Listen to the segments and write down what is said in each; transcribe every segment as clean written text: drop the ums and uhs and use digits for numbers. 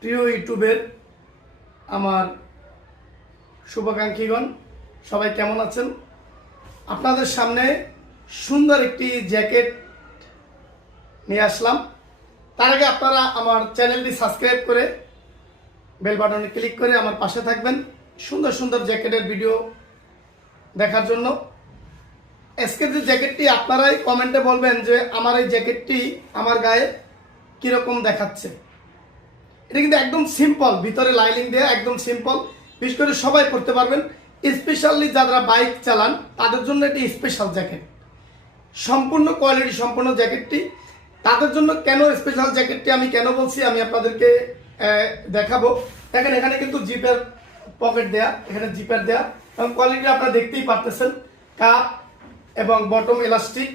প্রিয় ইউটিউবের আমার শুভাকাঙ্ক্ষীগণ, সবাই কেমন আছেন? আপনাদের সামনে সুন্দর একটি জ্যাকেট নিয়ে আসলাম। তার আগে আপনারা আমার চ্যানেলটি সাবস্ক্রাইব করে বেল বাটনে ক্লিক করে আমার পাশে থাকবেন সুন্দর সুন্দর জ্যাকেটের ভিডিও দেখার জন্য। আজকের যে জ্যাকেটটি আপনারাই কমেন্টে বলবেন যে আমার এই জ্যাকেটটি আমার গায়ে কীরকম দেখাচ্ছে। এটা কিন্তু একদম সিম্পল, ভিতরে লাইনিং দেওয়া, একদম সিম্পল, বিশেষ করে সবাই করতে পারবেন। স্পেশালি যারা বাইক চালান তাদের জন্য এটি স্পেশাল জ্যাকেট, সম্পূর্ণ কোয়ালিটি সম্পূর্ণ জ্যাকেটটি তাদের জন্য। কেন স্পেশাল জ্যাকেটটি আমি কেন বলছি আমি আপনাদেরকে দেখাবো। দেখেন এখানে কিন্তু জিপের পকেট দেয়া, এখানে জিপের দেয়া এবং কোয়ালিটি আপনারা দেখতেই পারতেছেন। কাপ এবং বটম এলাস্টিক।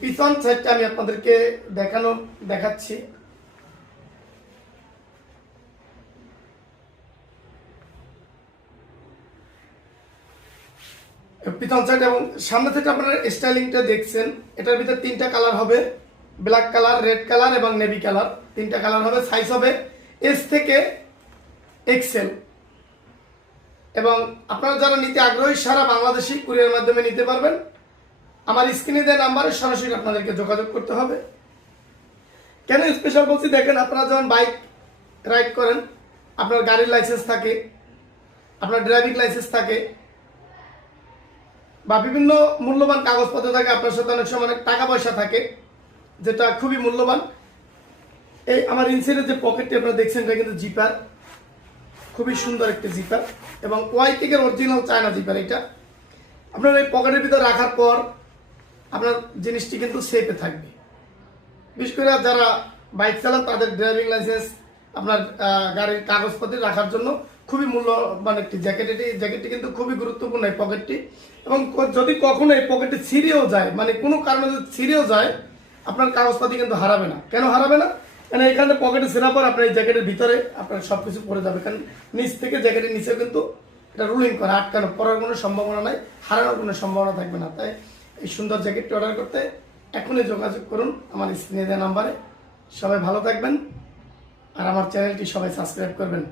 পিছন সাইডটা আমি আপনাদেরকে দেখাচ্ছি। পিছন সাইড এবং সামনে থেকে আপনারা স্টাইলিংটা দেখছেন। এটার ভিতরে তিনটা কালার হবে, ব্ল্যাক কালার, রেড কালার এবং নেভি কালার। তিনটা কালার হবে। সাইজ হবে এস থেকে এক্সেল। এবং আপনারা যারা নিতে আগ্রহী সারা বাংলাদেশি কুরিয়ার মাধ্যমে নিতে পারবেন। আমার স্ক্রিনে দেওয়া নাম্বারে সরাসরি আপনাদেরকে যোগাযোগ করতে হবে। কেন স্পেশাল বলছি, দেখেন আপনারা যখন বাইক রাইড করেন, আপনার গাড়ির লাইসেন্স থাকে, আপনার ড্রাইভিং লাইসেন্স থাকে বা বিভিন্ন মূল্যবান কাগজপত্র থাকে, আপনার সাথে অনেক সময় অনেক টাকা পয়সা থাকে যেটা খুবই মূল্যবান। এই আমার ইনসাইডের যে পকেটটি আপনারা দেখছেন এটা কিন্তু জিপার, খুবই সুন্দর একটি জিপার এবং ওয়াইকের অরিজিনাল চায়না জিপার। এটা আপনার এই পকেটের ভিতরে রাখার পর আপনার জিনিসটি কিন্তু সেফে থাকবে। বিশেষ করে যারা বাইক চালান তাদের ড্রাইভিং লাইসেন্স, আপনার গাড়ির কাগজপত্র রাখার জন্য খুবই মূল্যবান একটি জ্যাকেট। জ্যাকেটটি কিন্তু খুবই গুরুত্বপূর্ণ এই পকেটটি। এবং যদি কখনো এই পকেটটি ছিঁড়েও যায়, মানে কোনো কারণে যদি ছিঁড়েও যায়, আপনার কাগজপাতি কিন্তু হারাবে না। কেন হারাবে না? কারণ এখানে পকেটে ছেঁড়ার পর আপনার এই জ্যাকেটের ভিতরে আপনার সব কিছু পড়ে যাবে। কারণ নিচ থেকে জ্যাকেটের নিচে কিন্তু এটা রুলিং করে, আটকানো পড়ার কোনো সম্ভাবনা নাই, হারানোর কোনো সম্ভাবনা থাকবে না। তাই এই সুন্দর জ্যাকেটটি অর্ডার করতে এখনই যোগাযোগ করুন আমার স্ক্রিনে দেওয়া নাম্বারে। সবাই ভালো থাকবেন আর আমার চ্যানেলটি সবাই সাবস্ক্রাইব করবেন।